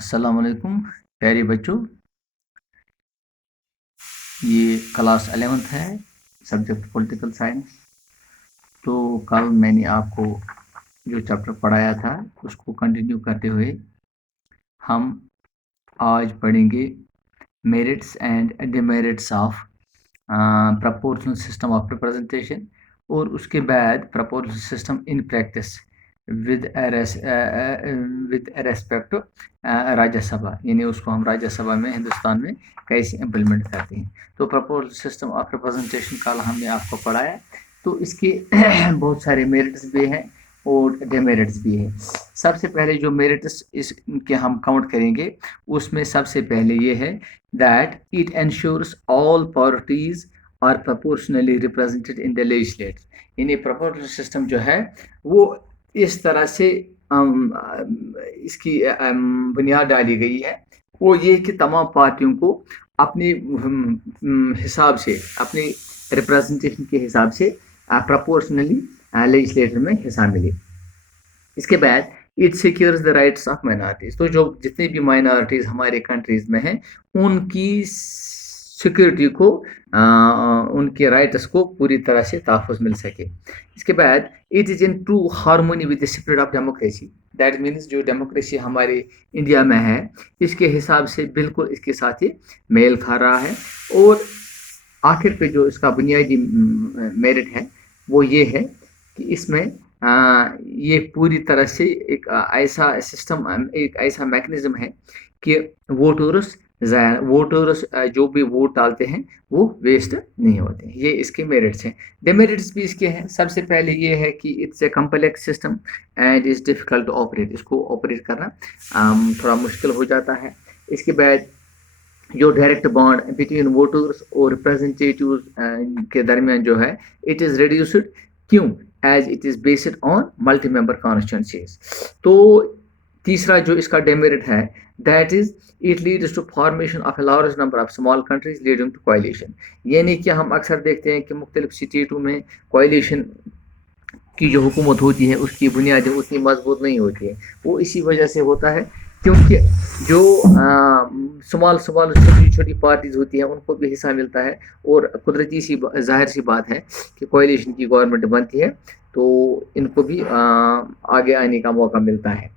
अस्सलाम वालेकुम प्यारे बच्चों। ये क्लास 11th है, सब्जेक्ट पॉलिटिकल साइंस। तो कल मैंने आपको जो चैप्टर पढ़ाया था उसको कंटिन्यू करते हुए हम आज पढ़ेंगे merits and demerits of proportional system of representation, और उसके बाद proportional system in practice with respect Rajya Sabha, यानी उसको हम राज्यसभा में हिंदुस्तान में कैसे इम्प्लीमेंट करते हैं। तो proportional सिस्टम ऑफ रिप्रेजेंटेशन कल हमने आपको पढ़ाया, तो इसके बहुत सारे मेरिट्स भी हैं और डिमेरिट्स भी हैं। सबसे पहले जो मेरिट्स इसके हम काउंट करेंगे, उसमें सबसे पहले ये है that it ensures all parties are proportionally represented in the legislature। यानी proportional system जो है वो इस तरह से इसकी बुनियाद डाली गई है, वो ये कि तमाम पार्टियों को अपने हिसाब से, अपनी रिप्रेजेंटेशन के हिसाब से प्रोपोर्शनली लेजिस्लेटर में हिस्सा मिले। इसके बाद it secures the rights of minorities. तो जो जितनी भी माइनॉरिटीज हमारे कंट्रीज में हैं उनकी सिक्योरिटी को, उनके राइट्स को पूरी तरह से तहफ़्फ़ुज़ मिल सके। इसके बाद it is in true harmony with the spirit of democracy. That means जो डेमोक्रेसी हमारे इंडिया में है इसके हिसाब से बिल्कुल इसके साथ ही मेल खा रहा है। और आखिर पे जो इसका बुनियादी मेरिट है वो ये है कि इसमें ये पूरी तरह से एक ऐसा सिस्टम, एक ऐसा मैकेनिज्म है कि वोटर्स जो भी वोट डालते हैं वो वेस्ट नहीं होते हैं। ये इसके मेरिट्स हैं। डिमेरिट्स भी इसके हैं। सबसे पहले ये है कि it's a complex system and is difficult to operate. इसको ऑपरेट करना थोड़ा मुश्किल हो जाता है। इसके बाद जो डायरेक्ट बॉन्ड बिटवीन वोटर्स और रिप्रेजेंटेटिव्स के दरमियान जो है इट इज़ रिड्यूस्ड। क्यों? As it is based on multi member constituencies. तो तीसरा जो इसका डेमेरिट है that is it leads to formation of a large number of small countries leading to coalition. यानी कि हम अक्सर देखते हैं कि मुख्तलिफ स्टेटों में कोएलिशन की जो हुकूमत होती है उसकी बुनियादें उतनी मजबूत नहीं होती है। वो इसी वजह से होता है क्योंकि जो स्मॉल छोटी छोटी पार्टीज होती हैं उनको भी हिस्सा मिलता है, और कुदरती सी ज़ाहिर सी बात है कि कोएलिशन की गवर्नमेंट बनती है तो इनको भी आगे आने का मौका मिलता है।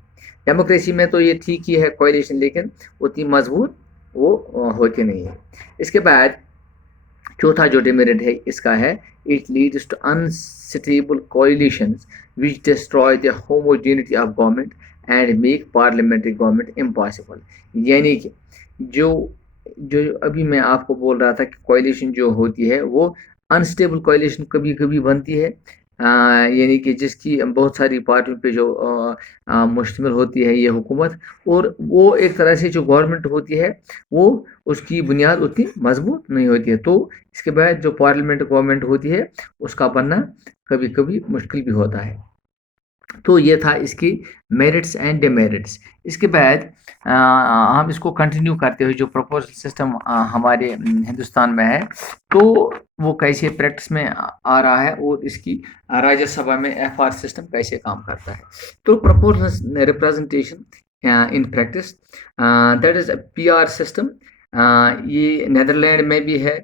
डेमोक्रेसी में तो ये ठीक ही है कोएलिशन, लेकिन उतनी मजबूत वो होती नहीं है। इसके बाद चौथा जो डिमेरिट है इसका है it leads to unstable coalitions which destroy the homogeneity of government and make parliamentary government impossible. यानी कि जो जो अभी मैं आपको बोल रहा था कि कोएलिशन जो होती है वो अनस्टेबल कोएलिशन कभी कभी बनती है, यानी कि जिसकी बहुत सारी पार्टियों पे जो मुश्तमिल होती है ये हुकूमत, और वो एक तरह से जो गवर्नमेंट होती है वो उसकी बुनियाद उतनी मजबूत नहीं होती है। तो इसके बाद जो पार्लियामेंट गवर्नमेंट होती है उसका बनना कभी कभी मुश्किल भी होता है। तो ये था इसकी मेरिट्स एंड डिमेरिट्स। इसके बाद हम इसको कंटिन्यू करते हुए जो प्रोपोर्शनल सिस्टम हमारे हिंदुस्तान में है तो वो कैसे प्रैक्टिस में आ रहा है और इसकी राज्यसभा में एफआर सिस्टम कैसे काम करता है। तो proportional representation in practice that is PR system. ये नीदरलैंड में भी है,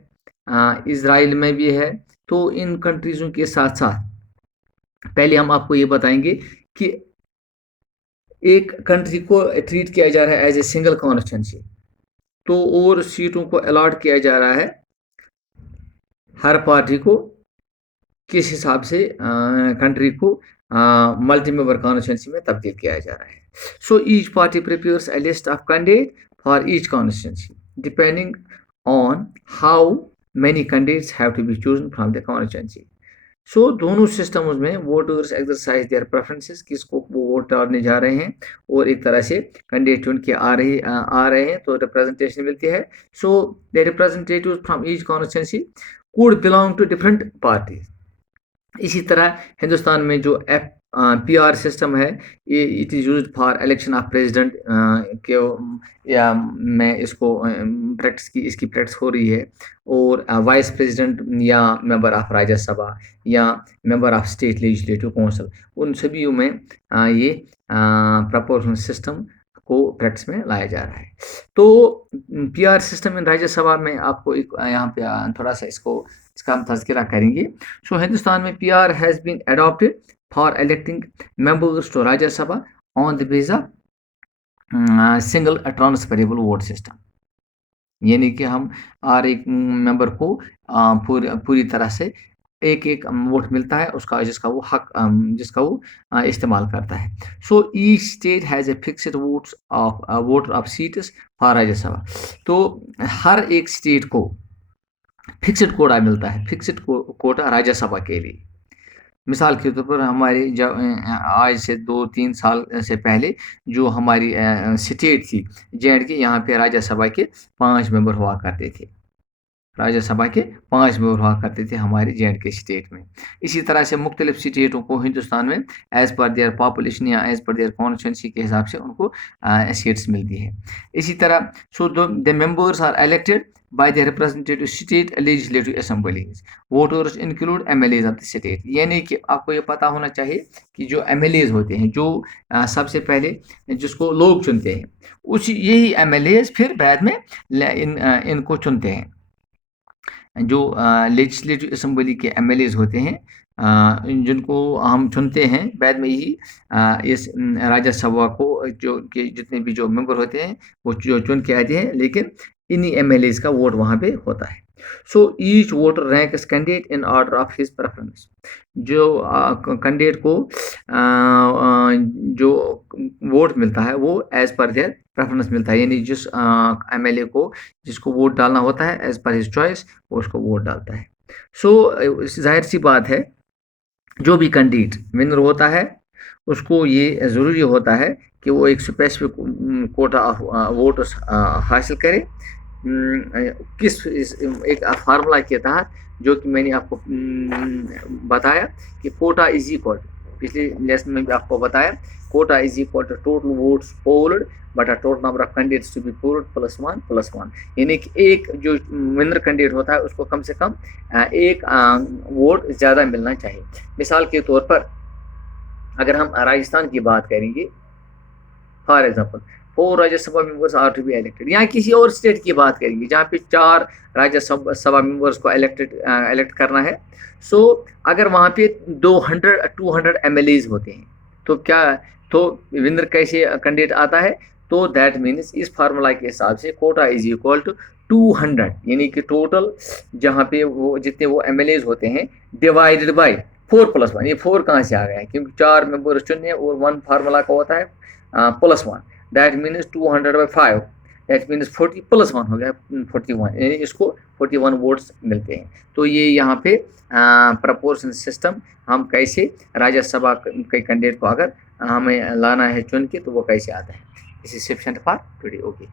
इज़राइल में भी है। तो इन कंट्रीज़ों के साथ साथ पहले हम आपको ये बताएंगे कि एक कंट्री को ट्रीट किया जा रहा है एज ए सिंगल कॉन्स्टिट्यूंसी, तो और सीटों को अलॉट किया जा रहा है हर पार्टी को किस हिसाब से कंट्री को मल्टी मेंबर कॉन्स्टिट्यूंसी में तब्दील किया जा रहा है। So each party prepares a list of candidate for each constituency depending on how many candidates have to be chosen from the constituency. So दोनों सिस्टम्स में वोटर्स एक्सरसाइज देयर प्रेफरेंसेस, किसको वो वोट डालने जा रहे हैं, और एक तरह से कैंडिडेट चुन के आ रहे हैं तो रिप्रेजेंटेशन मिलती है। So the representatives from each constituency could belong to different parties. इसी तरह हिंदुस्तान में जो पीआर सिस्टम है ये it is used for election of president के, या मैं इसको प्रैक्टिस की इसकी प्रैक्टिस हो रही है, और वाइस प्रेसिडेंट या मेंबर ऑफ राज्यसभा या member of state legislative council, उन सभी में ये प्रोपोर्शनल सिस्टम کو प्रैक्टिस में लाया जा रहा है। तो पीआर सिस्टम इन राज्यसभा में आपको एक यहाँ पे थोड़ा सा इसका हम तज़किरा करेंगे। सो हिंदुस्तान में PR has been adopted for electing members to Rajya Sabha on the base of single transferable vote system, यानी कि हम हर एक मेंबर को पूरी तरह से एक एक वोट मिलता है उसका, जिसका वो हक जिसका वो इस्तेमाल करता है। So each state has a fixed voter of seats for Rajya Sabha. तो हर एक स्टेट को फिक्स्ड कोटा मिलता है, फिक्स्ड कोटा राज्यसभा के लिए। मिसाल के तौर पर हमारी जब आज से 2-3 साल से पहले जो हमारी स्टेट थी जे.एंड.के, यहाँ पे राज्यसभा के 5 मेंबर हुआ करते थे, राज्यसभा के 5 मेंबर हुआ करते थे हमारे जे.एंड.के स्टेट में। इसी तरह से मुख्तलिफ स्टेटों को हिंदुस्तान में एज़ पर देयर पॉपुलेशन या एज़ पर देयर कॉन्स्टिट्यूंसी के हिसाब से उनको सीट्स मिलती है। इसी तरह so the members are elected by the representative state legislative assemblies. Voters include MLAs of the state. यानी कि आपको ये पता होना चाहिए कि जो MLAs होते हैं, जो सबसे पहले जिसको लोग चुनते हैं, उसी यही MLAs फिर बाद में इनको चुनते हैं। जो लेजिस्लेटिव असेंबली के MLAs होते हैं, जिनको हम चुनते हैं, बाद में यही इस राज्यसभा को जो कि जितने भी जो मेंबर होते हैं वो जो चुन के आते हैं, लेकिन इन्हीं MLAs का वोट वहाँ पे होता है। So each voter ranks candidate in order of his preference. जो कैंडिडेट को जो वोट मिलता है वो एज पर देयर प्रेफरेंस मिलता है, यानी जिस MLA को जिसको वोट डालना होता है एज पर हिज चॉइस वो उसको वोट डालता है। सो जाहिर सी बात है जो भी कैंडिडेट विनर होता है उसको ये ज़रूरी होता है कि वो एक स्पेसिफिक कोटा ऑफ वोट्स हासिल करे, एक फार्मूला के तहत, जो कि मैंने आपको बताया कि कोटा इज इक्वल, पिछले लेसन में भी आपको बताया, quota is equal to total votes polled बटा total number of candidates to be polled +1, यानी कि एक जो विनर कैंडिडेट होता है उसको कम से कम एक वोट ज़्यादा मिलना चाहिए। मिसाल के तौर पर अगर हम राजस्थान की बात करेंगे, for example 4 Rajya Sabha members are to be elected, या किसी और स्टेट की बात करेंगे जहाँ पे 4 राज्यसभा मेंबर्स को इलेक्ट करना है। सो अगर वहाँ पे 200 MLAs होते हैं तो क्या, तो विनर कैसे कैंडिडेट आता है, तो दैट मीन्स इस फार्मूला के हिसाब से कोटा इज इक्वल टू 200, यानी कि टोटल जहाँ पे वो जितने वो MLAs होते हैं डिवाइडेड बाई 4+1। ये 4 कहाँ से आ गया है, क्योंकि 4 मेंबर्स चुनने और 1 फार्मूला का होता है +1, दैट मीन्स 200/5, दैट मीन्स 40 +1 हो गया 41, यानी इसको 41 वोट्स मिलते हैं। तो ये यहाँ पे प्रपोर्शन सिस्टम हम कैसे राज्यसभा के कैंडिडेट को अगर हमें लाना है चुन के, तो वो कैसे आता है। This is sufficient for today. Okay.